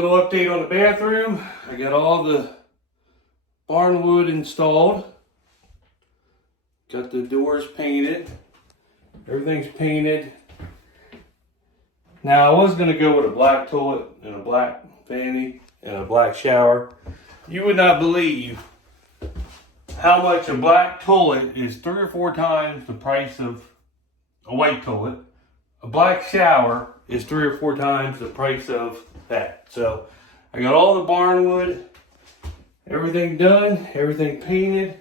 little update on the bathroom. I got all the barn wood installed. Got the doors painted. Everything's painted. Now I was going to go with a black toilet and a black vanity and a black shower. You would not believe how much a black toilet is 3 or 4 times the price of a white toilet. A black shower is 3 or 4 times the price of that. So I got all the barn wood, everything done, everything painted.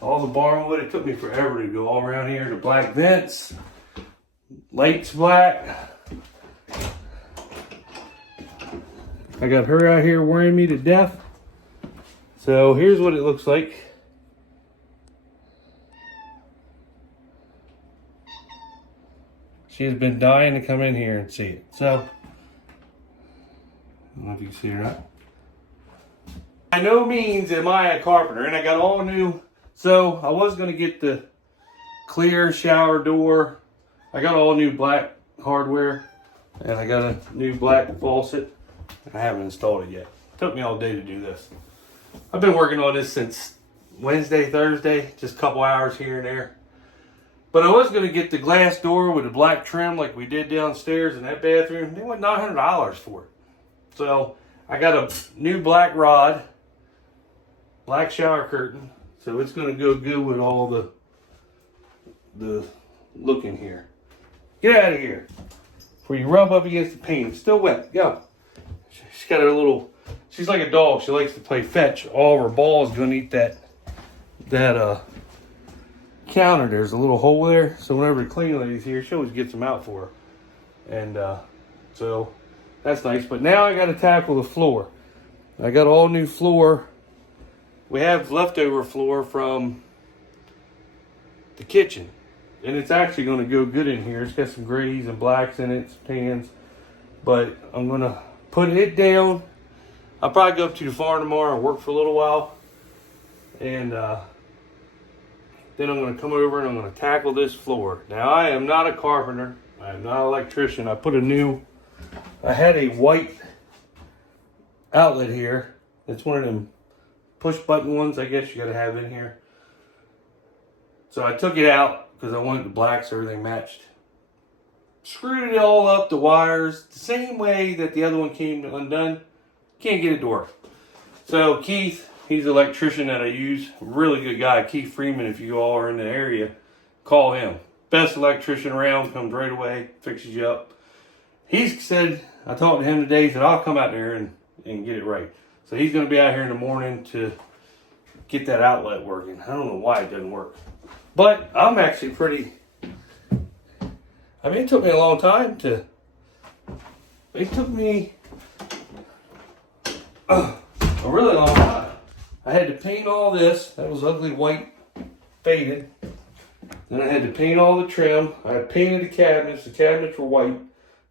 All the barn wood. It took me forever to go all around here. The black vents, lights black. I got her out here worrying me to death. So here's what it looks like. She has been dying to come in here and see it. So, I don't know if you can see her or not. By no means am I a carpenter, and I got all new. So, I was going to get the clear shower door. I got all new black hardware, and I got a new black faucet. I haven't installed it yet. It took me all day to do this. I've been working on this since Wednesday, Thursday, just a couple hours here and there. But I was going to get the glass door with the black trim like we did downstairs in that bathroom. They went $900 for it. So I got a new black rod, black shower curtain. So it's going to go good with all the look in here. Get out of here. Before you rub up against the paint. It's still wet. Go. She's got her little, she's like a dog. She likes to play fetch. All of her balls underneath that counter. There's a little hole there, so whenever the cleaning lady's here, she always gets them out for her. And so that's nice. But now I got to tackle the floor. I got all new floor. We have leftover floor from the kitchen, and it's actually going to go good in here. It's got some grays and blacks in it, some tans. But I'm going to put it down. I'll probably go up to the farm tomorrow and work for a little while, and then I'm going to come over and I'm going to tackle this floor. Now, I am not a carpenter. I am not an electrician. I had a white outlet here. It's one of them push button ones, I guess you got to have in here. So I took it out because I wanted the black so everything matched. Screwed it all up, the wires, the same way that the other one came undone. Can't get it to work. So Keith, he's the electrician that I use. Really good guy. Keith Freeman, if you all are in the area, call him. Best electrician around, comes right away, fixes you up. He said, I talked to him today, he said, I'll come out there and get it right. So he's going to be out here in the morning to get that outlet working. I don't know why it doesn't work. But I'm actually pretty, I mean, it took me a long time to, it took me a really long time. I had to paint all this. That was ugly white faded. Then I had to paint all the trim. I had painted the cabinets. The cabinets were white.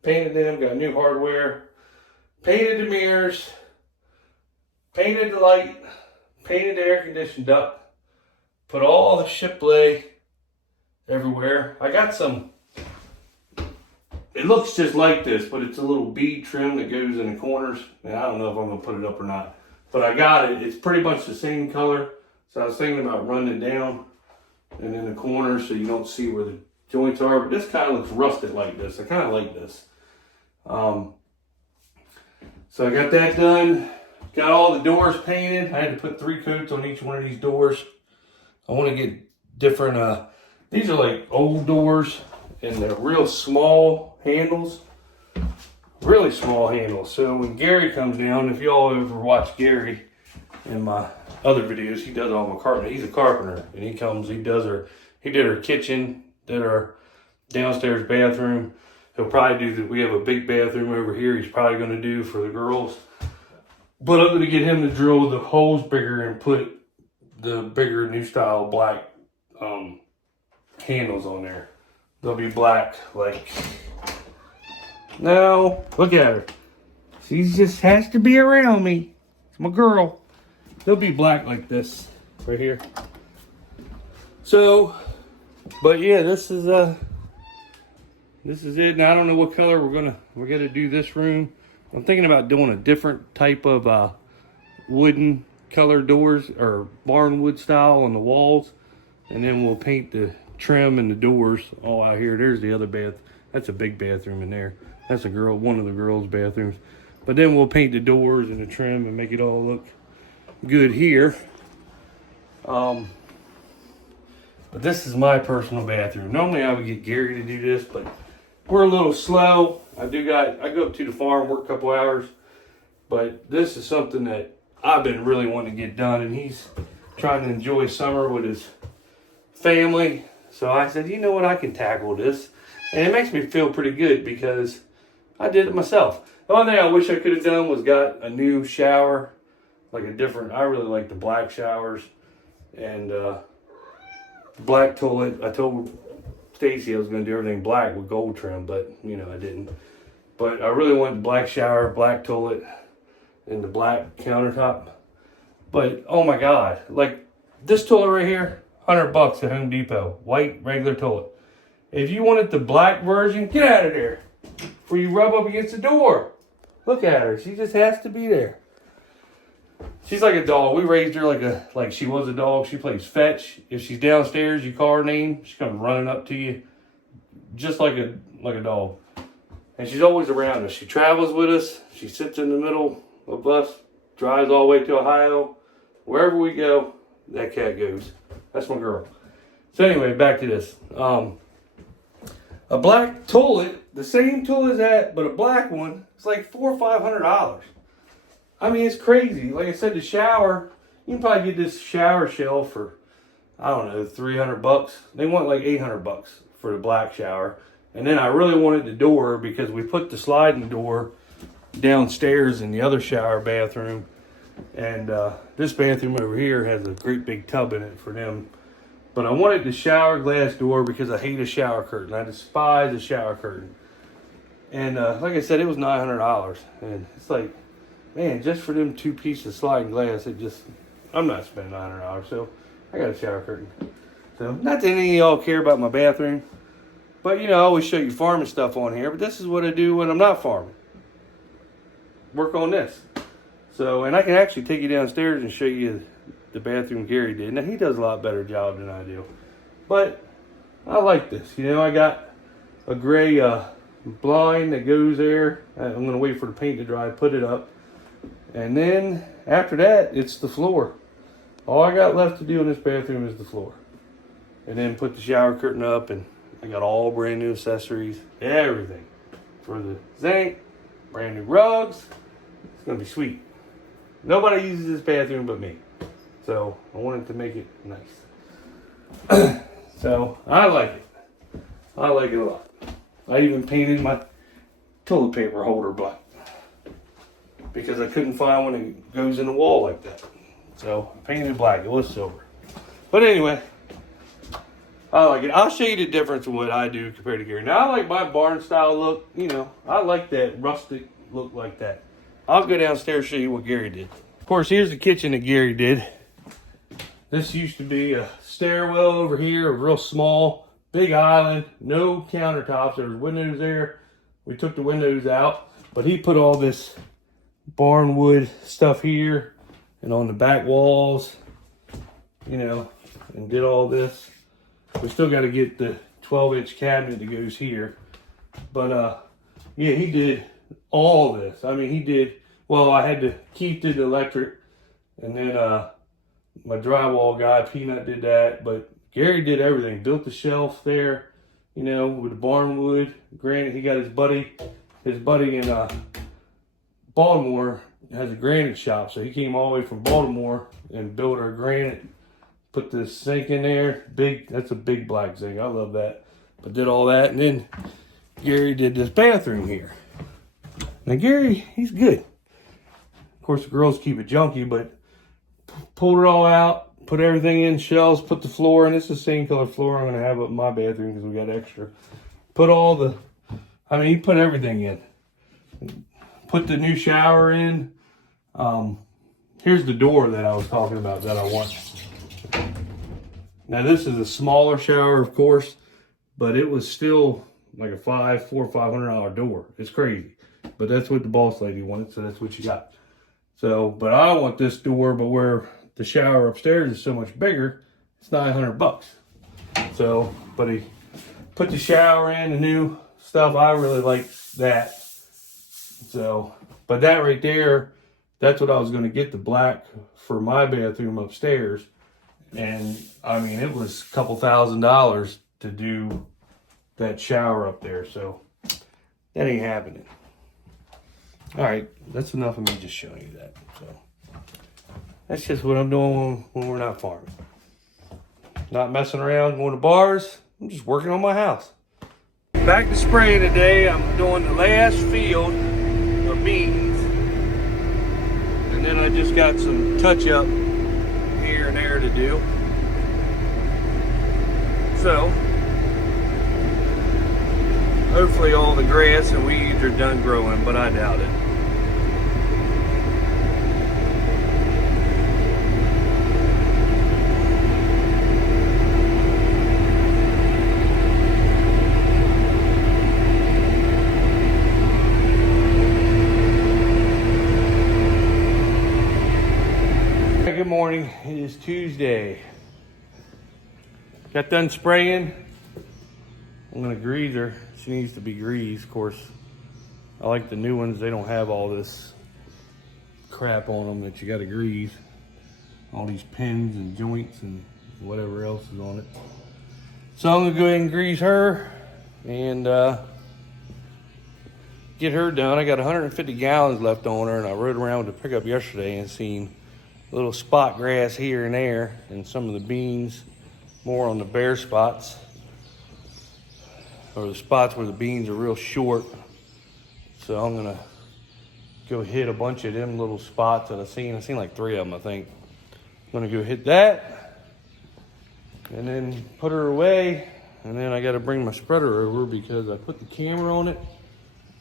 Painted them, got new hardware. Painted the mirrors. Painted the light. Painted the air conditioning duct. Put all the shipley everywhere. I got some, it looks just like this, but it's a little bead trim that goes in the corners. And I don't know if I'm going to put it up or not. But I got it. It's pretty much the same color. So I was thinking about running it down and in the corners so you don't see where the joints are. But this kind of looks rusted like this. I kind of like this. So I got that done. Got all the doors painted. I had to put 3 coats on each one of these doors. I want to get different, these are like old doors and they're real small handles. Really small handles. So when Gary comes down, if y'all ever watch Gary in my other videos, he does all my carpentry. He's a carpenter and he comes, he did her kitchen, did our downstairs bathroom. He'll probably do we have a big bathroom over here he's probably going to do for the girls. But I'm going to get him to drill the holes bigger and put the bigger new style black handles on there. They'll be black like, no, look at her. She just has to be around me. It's my girl. They'll be black like this right here. So, but yeah, this is it. Now I don't know what color we're gonna do this room. I'm thinking about doing a different type of wooden colored doors or barnwood style on the walls. And then we'll paint the trim and the doors all out here. There's the other bath. That's a big bathroom in there. That's one of the girls' bathrooms. But then we'll paint the doors and the trim and make it all look good here. But this is my personal bathroom. Normally I would get Gary to do this, but we're a little slow. I go up to the farm, work a couple hours, but this is something that I've been really wanting to get done, and he's trying to enjoy summer with his family. So I said, you know what, I can tackle this. And it makes me feel pretty good because I did it myself. The only thing I wish I could have done was got a new shower, like I really like the black showers and black toilet. I told Stacy I was going to do everything black with gold trim, but you know, I didn't. But I really wanted the black shower, black toilet, and the black countertop. But oh my God, like this toilet right here, $100 at Home Depot, white regular toilet. If you wanted the black version, get out of there before you rub up against the door. Look at her, she just has to be there. She's like a dog. We raised her like she was a dog. She plays fetch. If she's downstairs, you call her name, she comes running up to you, just like a dog. And she's always around us. She travels with us. She sits in the middle of us, drives all the way to Ohio. Wherever we go, that cat goes. That's my girl. So anyway, back to this. A black toilet, the same toilet as that, but a black one, it's like $400 or $500. I mean, it's crazy. Like I said, the shower, you can probably get this shower shelf for, I don't know, $300. They want like $800 for the black shower. And then I really wanted the door because we put the sliding door downstairs in the other shower bathroom. And this bathroom over here has a great big tub in it for them. But I wanted the shower glass door because I hate a shower curtain. I despise a shower curtain. And like I said, it was $900. And it's like, man, just for them 2 pieces of sliding glass, I'm not spending $900. So I got a shower curtain. So not that any of y'all care about my bathroom. But you know, I always show you farming stuff on here. But this is what I do when I'm not farming. Work on this. So, and I can actually take you downstairs and show you the bathroom Gary did. Now, he does a lot better job than I do. But I like this. You know, I got a gray blind that goes there. I'm going to wait for the paint to dry, put it up. And then after that, it's the floor. All I got left to do in this bathroom is the floor. And then put the shower curtain up, and I got all brand new accessories, everything. For the zinc, brand new rugs. It's going to be sweet. Nobody uses this bathroom but me. So I wanted to make it nice. So I like it. I like it a lot. I even painted my toilet paper holder black because I couldn't find one that goes in the wall like that. So I painted it black. It was silver. But anyway, I like it. I'll show you the difference in what I do compared to Gary. Now I like my barn style look. You know, I like that rustic look like that. I'll go downstairs and show you what Gary did. Of course, here's the kitchen that Gary did. This used to be a stairwell over here, real small, big island, no countertops. There was windows there. We took the windows out, but he put all this barnwood stuff here and on the back walls, you know, and did all this. We still got to get the 12-inch cabinet that goes here. But, yeah, he did all this. I mean, well, I had to keep the electric, and then my drywall guy, Peanut, did that. But Gary did everything. Built the shelf there, you know, with the barnwood. Granite, he got his buddy in Baltimore has a granite shop. So he came all the way from Baltimore and built our granite. Put this sink in there. That's a big black sink. I love that. But did all that. And then Gary did this bathroom here. Now Gary, he's good. Of course, the girls keep it junky, but pulled it all out, put everything in shelves, put the floor in. This is the same color floor I'm going to have up in my bathroom because we got extra. He put everything in. Put the new shower in. Here's the door that I was talking about that I want. Now this is a smaller shower, of course, but it was still like a $400 or $500 door. It's crazy. but that's what the boss lady wanted, so that's what you got. So, but I want this door, but where the shower upstairs is so much bigger, it's $900. So, but he put the shower in, the new stuff. I really like that. So, but that right there, that's what I was going to get, the black for my bathroom upstairs. And I mean, it was a couple $1,000s to do that shower up there. So that ain't happening. All right, that's enough of me just showing you that. So that's just what I'm doing when we're not farming. Not messing around, going to bars. I'm just working on my house. Back to spraying today. I'm doing the last field of beans. And then I just got some touch up here and there to do. So hopefully all the grass and weeds are done growing, but I doubt it. Good morning. It is Tuesday. Got done spraying. I'm gonna grease her. She needs to be greased, of course. I like the new ones. They don't have all this crap on them that you gotta grease. All these pins and joints and whatever else is on it. So I'm gonna go ahead and grease her and get her done. I got 150 gallons left on her, and I rode around with the pickup yesterday and seen little spot grass here and there, and some of the beans more on the bare spots, or the spots where the beans are real short. So I'm gonna go hit a bunch of them little spots that I've seen like 3 of them, I think. I'm gonna go hit that and then put her away, and then I got to bring my spreader over because I put the camera on it,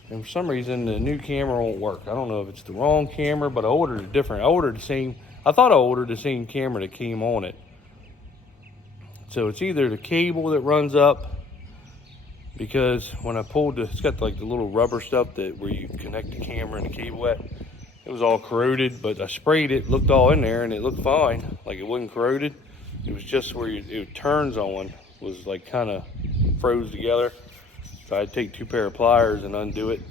and for some reason the new camera won't work. I don't know if it's the wrong camera, but I ordered a different. I thought I ordered the same camera that came on it. So it's either the cable that runs up, because when I pulled it's got like the little rubber stuff that where you connect the camera and the cable at. It was all corroded, but I sprayed it, looked all in there, and it looked fine. Like it wasn't corroded. It was just where it turns on was like kind of froze together. So I'd take 2 pair of pliers and undo it.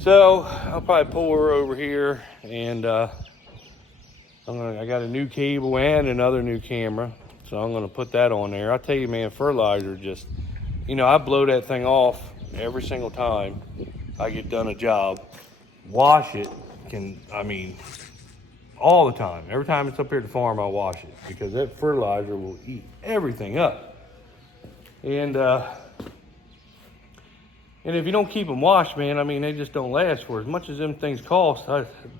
So I'll probably pull her over here, and I got a new cable and another new camera, so I'm gonna put that on there. I tell you, man, fertilizer just, I blow that thing off every single time I get done a job. Wash it, all the time. Every time it's up here at the farm, I wash it, because that fertilizer will eat everything up. And if you don't keep them washed, man, they just don't last for as much as them things cost.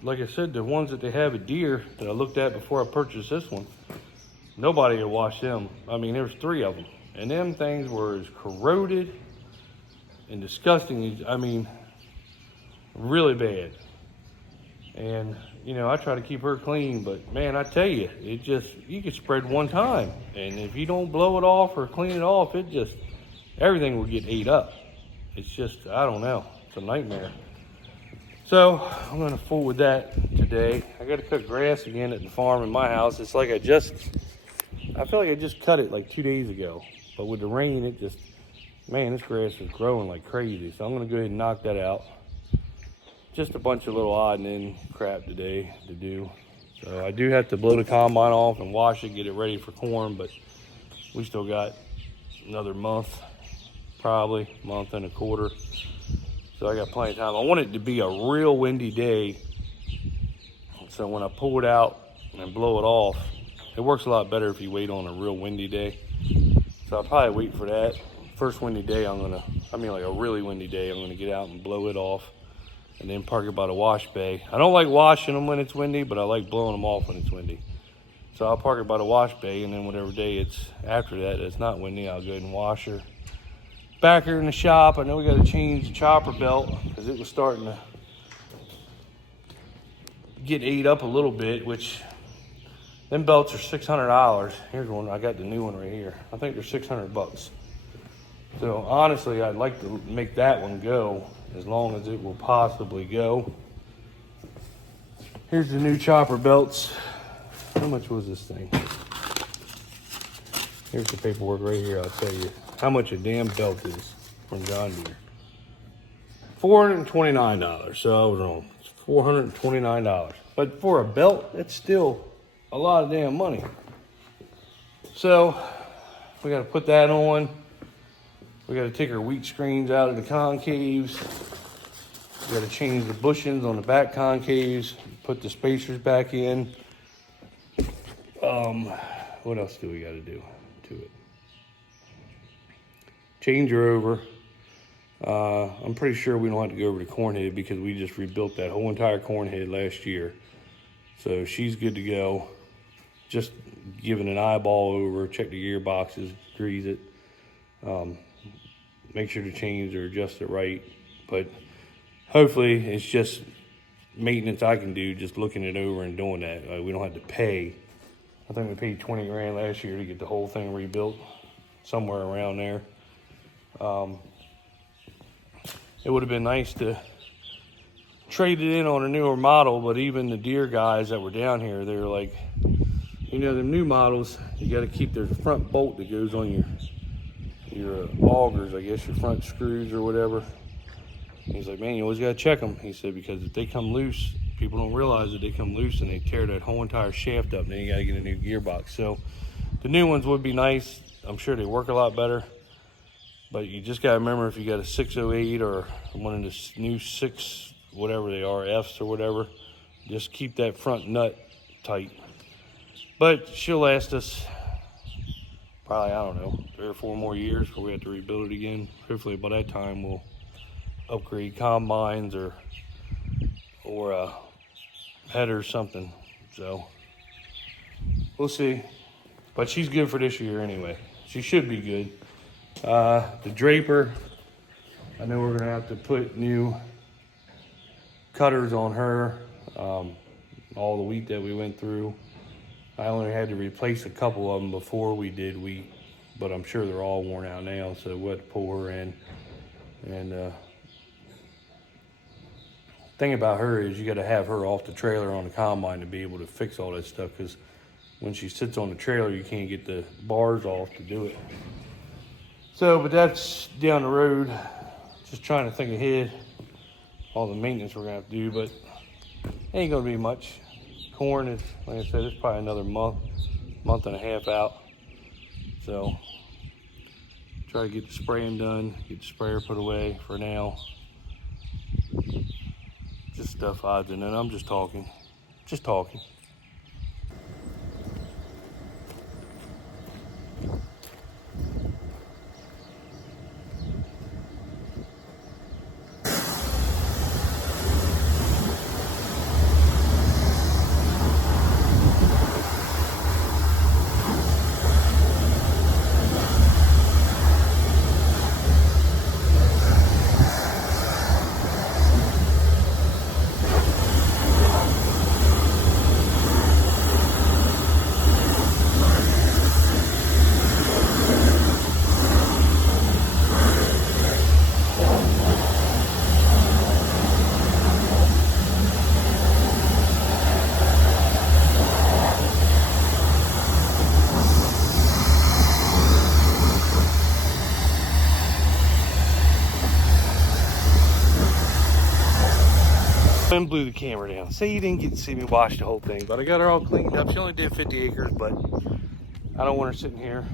Like I said, the ones that they have at Deere that I looked at before I purchased this one, nobody had washed them. There was 3 of them. And them things were as corroded and disgusting. Really bad. And, I try to keep her clean, but man, I tell you, you could spread one time. And if you don't blow it off or clean it off, everything will get ate up. It's just, I don't know. It's a nightmare. So I'm gonna fool with that today. I gotta cut grass again at the farm in my house. It's like I feel like I just cut it like 2 days ago. But with the rain, this grass is growing like crazy. So I'm gonna go ahead and knock that out. Just a bunch of little odd and end crap today to do. So I do have to blow the combine off and wash it, get it ready for corn, but we still got another month. Probably a month and a quarter. So I got plenty of time. I want it to be a real windy day. So when I pull it out and blow it off, it works a lot better if you wait on a real windy day. So I'll probably wait for that. First windy day, like a really windy day, I'm gonna get out and blow it off and then park it by the wash bay. I don't like washing them when it's windy, but I like blowing them off when it's windy. So I'll park it by the wash bay, and then whatever day it's after that that's not windy, I'll go ahead and wash her. Back here in the shop, I know we got to change the chopper belt because it was starting to get ate up a little bit, which them belts are $600. Here's one. I got the new one right here. I think they're $600. So honestly, I'd like to make that one go as long as it will possibly go. Here's the new chopper belts. How much was this thing? Here's the paperwork right here. I'll tell you how much a damn belt is from John Deere. $429. So I was wrong. It's $429. But for a belt, it's still a lot of damn money. So we got to put that on. We got to take our wheat screens out of the concaves. We got to change the bushings on the back concaves. Put the spacers back in. What else do we got to do to it? Change her over. I'm pretty sure we don't have to go over to corn head because we just rebuilt that whole entire corn head last year. So she's good to go. Just giving an eyeball over, check the gearboxes, grease it. Make sure to change or adjust it right. But hopefully it's just maintenance I can do, just looking it over and doing that. We don't have to pay. I think we paid 20 grand last year to get the whole thing rebuilt, somewhere around there. It would have been nice to trade it in on a newer model, but even the Deere guys that were down here, they were like, you know, the new models, you got to keep their front bolt that goes on your augers, I guess, your front screws or whatever. He's like, man, you always got to check them. He said, because if they come loose, people don't realize that they come loose and they tear that whole entire shaft up, and then you got to get a new gearbox. So the new ones would be nice. I'm sure they work a lot better. But you just got to remember, if you got a 608 or one of the new 6, whatever they are, Fs or whatever, just keep that front nut tight. But she'll last us probably, I don't know, 3 or 4 more years before we have to rebuild it again. Hopefully by that time we'll upgrade combines or header something. So we'll see. But she's good for this year anyway. She should be good. The draper, I know we're gonna have to put new cutters on her. All the wheat that we went through, I only had to replace a couple of them before we did wheat, but I'm sure they're all worn out now, so we'll have to pull her in. And thing about her is you got to have her off the trailer on the combine to be able to fix all that stuff, because when she sits on the trailer, you can't get the bars off to do it. So, but that's down the road. Just trying to think ahead, all the maintenance we're gonna have to do, but ain't gonna be much. Corn is, like I said, it's probably another month and a half out. So, try to get the spraying done, get the sprayer put away for now. Just stuff odds and then I'm just talking. Wind blew the camera down. So you didn't get to see me wash the whole thing, but I got her all cleaned up. She only did 50 acres, but I don't want her sitting here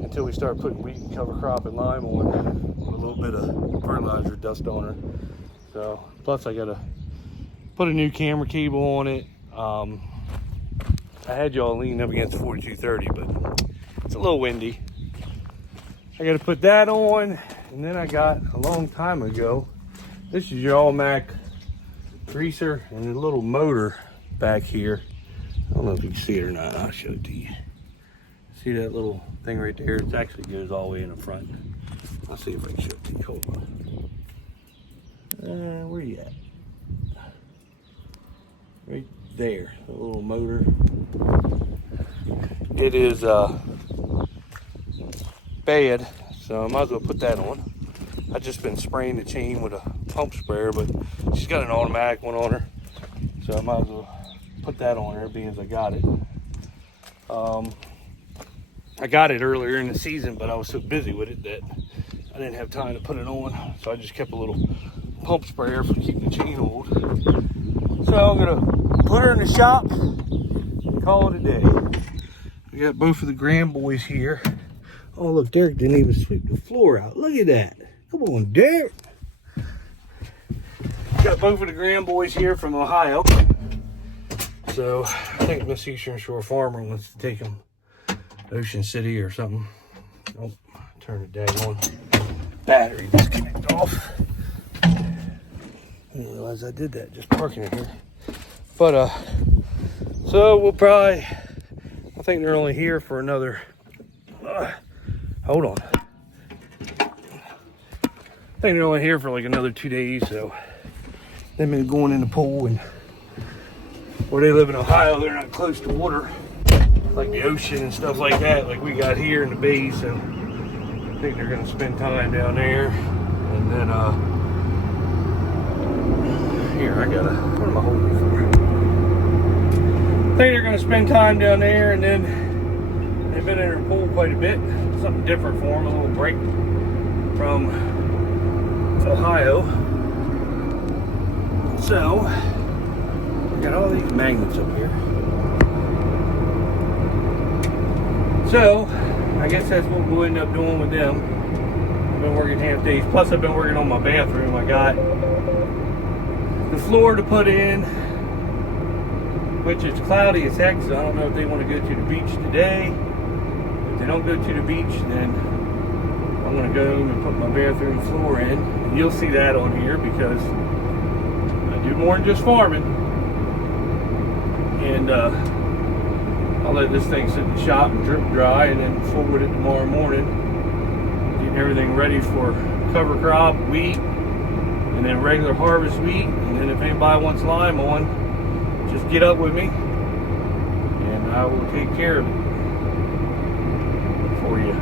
until we start putting wheat and cover crop and lime on with a little bit of fertilizer dust on her. So, plus I gotta put a new camera cable on it. I had y'all leaning up against 4230, but it's a little windy. I gotta put that on, and then I got a long time ago, this is your all-Mac greaser and a little motor back here. I don't know if you can see it or not. I'll show it to you. See that little thing right there? It actually goes all the way in the front. I'll see if I can show it to you. Hold on. Where you at? Right there, a little motor. It is bad, so I might as well put that on. I just been spraying the chain with a pump sprayer, but she's got an automatic one on her, so I might as well put that on her, being as I got it. I got it earlier in the season, but I was so busy with it that I didn't have time to put it on, so I just kept a little pump sprayer for keeping the chain old. So I'm gonna put her in the shop and call it a day. We got both of the grand boys here. Oh look, Derek didn't even sweep the floor out. Look at that. Come on, Derek. Got both of the grand boys here from Ohio. So I think Miss Eastern Shore Farmer wants to take them to Ocean City or something. Oh, turn it down on. Battery disconnect off. I didn't realize I did that just parking it here. But so we'll probably, I think they're only here for another, hold on. I think they're only here for like another 2 days, so they've been going in the pool, and where they live in Ohio, they're not close to water, like the ocean and stuff like that, like we got here in the bay, so I think they're gonna spend time down there. And then, here, what am I holding for? I think they're gonna spend time down there, and then they've been in their pool quite a bit. Something different for them, a little break from Ohio. So, we got all these magnets up here. So, I guess that's what we'll end up doing with them. I've been working half days. Plus, I've been working on my bathroom. I got the floor to put in, which is cloudy as heck, so I don't know if they want to go to the beach today. If they don't go to the beach, then I'm going to go and put my bathroom floor in. And you'll see that on here because I do more than just farming. And I'll let this thing sit in the shop and drip dry, and then forward it tomorrow morning. Getting everything ready for cover crop, wheat, and then regular harvest wheat. And then if anybody wants lime on, just get up with me and I will take care of it for you.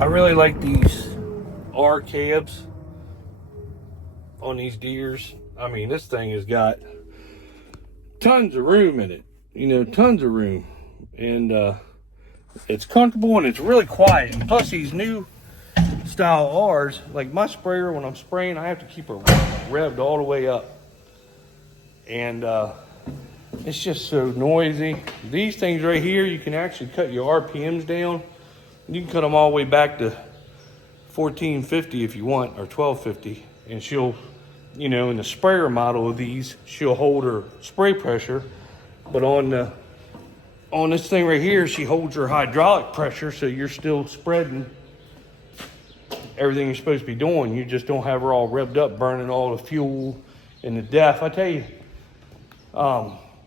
I really like these R cabs on these deers. I mean, this thing has got tons of room in it, tons of room, and it's comfortable and it's really quiet. And plus these new style R's, like my sprayer, when I'm spraying, I have to keep her revved all the way up, and it's just so noisy. These things right here, you can actually cut your RPMs down. You can cut them all the way back to 1450 if you want, or 1250, and she'll, in the sprayer model of these, she'll hold her spray pressure, but on this thing right here, she holds her hydraulic pressure, so you're still spreading everything you're supposed to be doing. You just don't have her all revved up, burning all the fuel and the DEF. I tell you,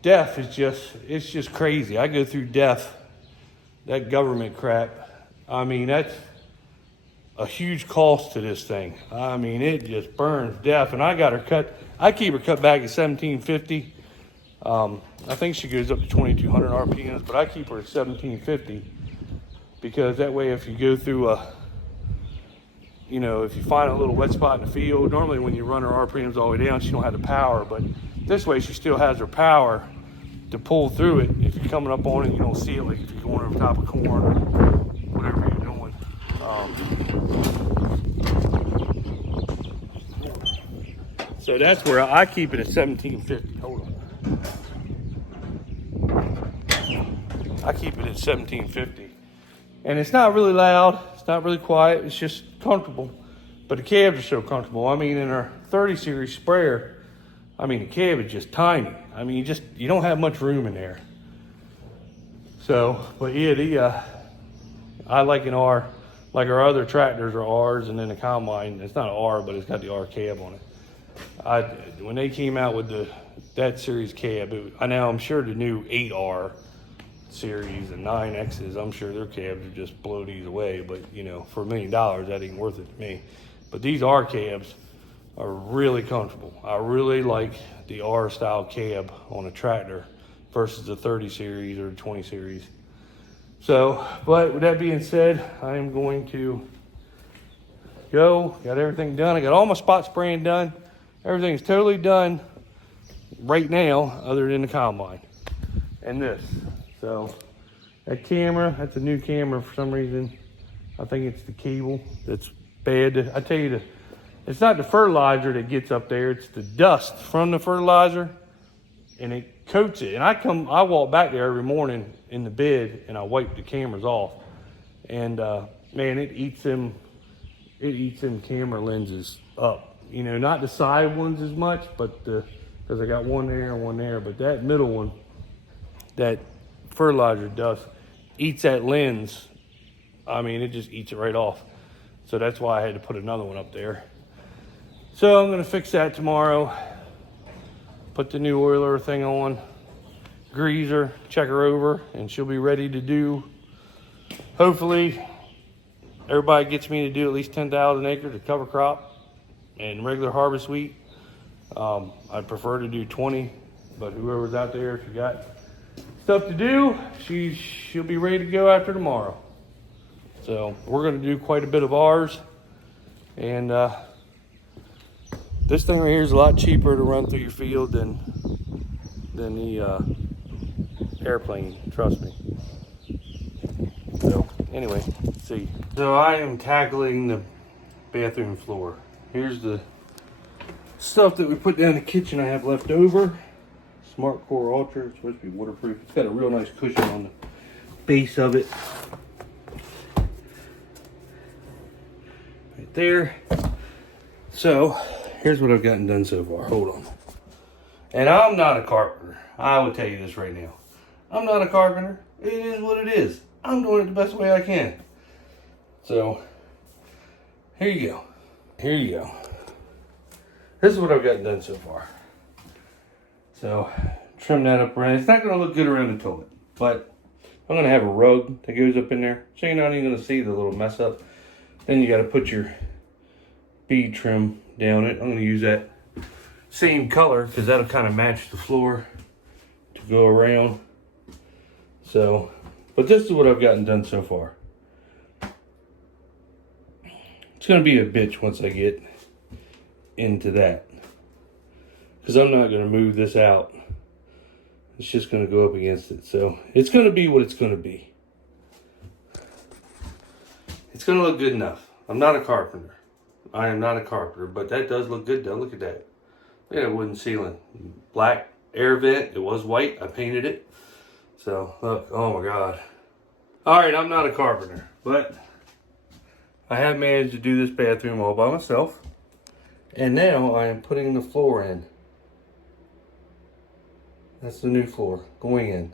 DEF is just crazy. I go through DEF, that government crap. I mean, that's a huge cost to this thing. I mean, it just burns DEF, and I got her cut. I keep her cut back at 1750. I think she goes up to 2200 RPMs, but I keep her at 1750 because that way, if you go through if you find a little wet spot in the field, normally when you run her RPMs all the way down, she don't have the power, but this way she still has her power to pull through it. If you're coming up on it, you don't see it, like if you're going over top of corn or whatever you're doing. So that's where I keep it at 1750. Hold on. I keep it at 1750. And it's not really loud. It's not really quiet. It's just comfortable. But the cabs are so comfortable. I mean, in our 30 series sprayer, I mean, the cab is just tiny. I mean, you don't have much room in there. So, but yeah, I like an R. Like our other tractors are R's, and then the combine, it's not an R, but it's got the R cab on it. When they came out with that series cab, I'm sure the new 8R series and 9Xs, I'm sure their cabs are just blow these away, but for $1 million, that ain't worth it to me. But these R cabs are really comfortable. I really like the R style cab on a tractor. versus the 30 series or 20 series. So, but with that being said, I am going to go. Got everything done. I got all my spot spraying done. Everything's totally done right now, other than the combine and this. So that camera, that's a new camera for some reason. I think it's the cable that's bad. I tell you, it's not the fertilizer that gets up there. It's the dust from the fertilizer, and it coats it. And I walk back there every morning in the bed, and I wipe the cameras off. And man, it eats them camera lenses up. You know, not the side ones as much, but because I got one there and one there. But that middle one, that fertilizer dust eats that lens. I mean, it just eats it right off. So that's why I had to put another one up there. So I'm gonna fix that tomorrow. Put the new oiler thing on, grease her, check her over, and she'll be ready to do. Hopefully, everybody gets me to do at least 10,000 acres of cover crop and regular harvest wheat. I'd prefer to do 20, but whoever's out there, if you got stuff to do, she'll be ready to go after tomorrow. So we're gonna do quite a bit of ours, and this thing right here is a lot cheaper to run through your field than the airplane, trust me. So anyway, let's see. So I am tackling the bathroom floor. Here's the stuff that we put down in the kitchen I have left over. Smart Core Ultra, it's supposed to be waterproof. It's got a real nice cushion on the base of it. Right there. So here's what I've gotten done so far. Hold on. And I'm not a carpenter. I will tell you this right now. I'm not a carpenter. It is what it is. I'm doing it the best way I can. So here you go. Here you go. This is what I've gotten done so far. So trim that up around. It's not going to look good around the toilet, but I'm going to have a rug that goes up in there, so you're not even going to see the little mess up. Then you got to put your bead trim down it. I'm going to use that same color because that'll kind of match the floor to go around. So, but this is what I've gotten done so far. It's going to be a bitch once I get into that, because I'm not going to move this out. It's just going to go up against it. So it's going to be what it's going to be. It's going to look good enough. I'm not a carpenter. I am not a carpenter, but that does look good though. Look at that. Look at that wooden ceiling. Black air vent. It was white. I painted it. So look, oh my God. All right, I'm not a carpenter, but I have managed to do this bathroom all by myself. And now I am putting the floor in. That's the new floor going in.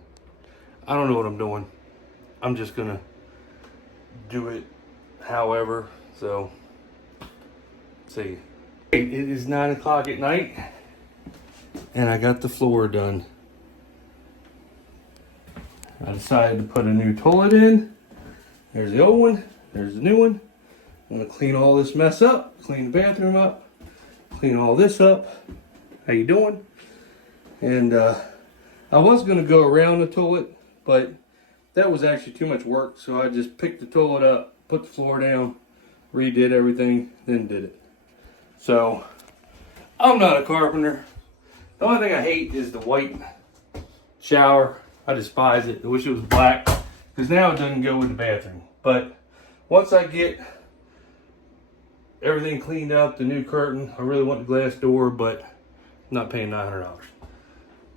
I don't know what I'm doing. I'm just gonna do it however. So, let's see. It is 9 o'clock at night, and I got the floor done. I decided to put a new toilet in. There's the old one. There's the new one. I'm gonna clean all this mess up. Clean the bathroom up. Clean all this up. How you doing? And I was gonna go around the toilet, but that was actually too much work. So I just picked the toilet up, put the floor down, redid everything, then did it. So I'm not a carpenter. The only thing I hate is the white shower. I despise it. I wish it was black, because now it doesn't go with the bathroom. But once I get everything cleaned up, the new curtain, I really want the glass door, but I'm not paying $900.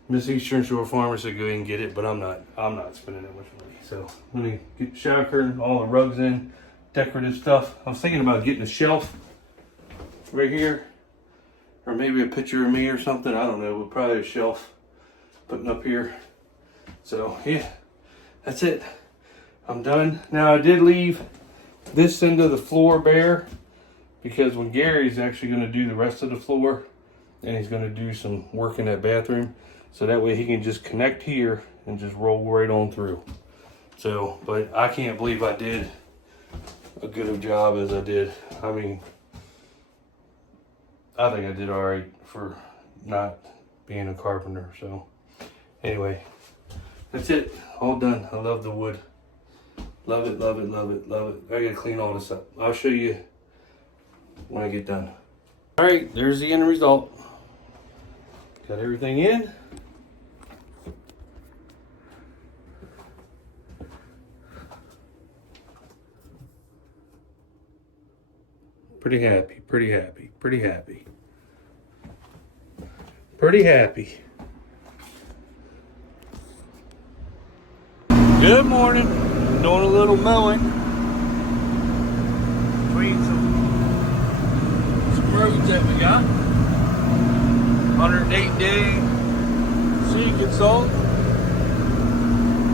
Miss Eastern Shore Farmer said go ahead and get it, but I'm not spending that much money. So I'm gonna get the shower curtain, all the rugs in, decorative stuff. I was thinking about getting a shelf right here, or maybe a picture of me or something. I don't know, but probably a shelf putting up here. So yeah, that's it. I'm done. Now I did leave this end of the floor bare, because when Gary's actually going to do the rest of the floor, and he's going to do some work in that bathroom, so that way he can just connect here and just roll right on through. So, but I can't believe I did a good a job as I did. I mean, I think I did all right for not being a carpenter. So anyway, That's it. All done. I love the wood. Love it, love it, love it, love it. I gotta clean all this up. I'll show you when I get done. All right, there's the end result. Got everything in. Pretty happy, pretty happy, pretty happy. Pretty happy. Good morning. Doing a little mowing between some roads that we got. 108-day seed consult.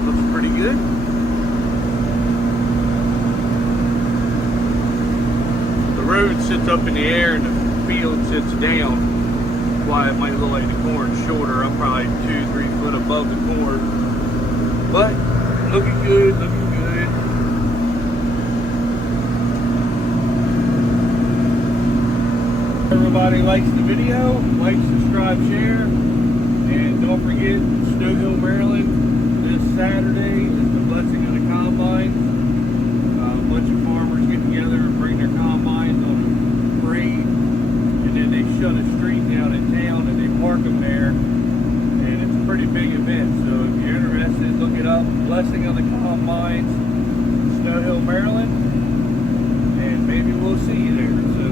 Looks pretty good. The road sits up in the air and the field sits down. That's why it might look like the corn's shorter. I'm probably 2-3 foot above the corn. But looking good, looking good. Everybody likes the video, like, subscribe, share, and don't forget Snow Hill, Maryland, this Saturday is the blessing of the combine. A bunch of farmers get together and bring their combines on a parade, and then they shut a street down in town and they park them there, and it's a pretty big event. So if you're interested, look it up. Blessing of the Combines, Snow Hill, Maryland, and maybe we'll see you there. So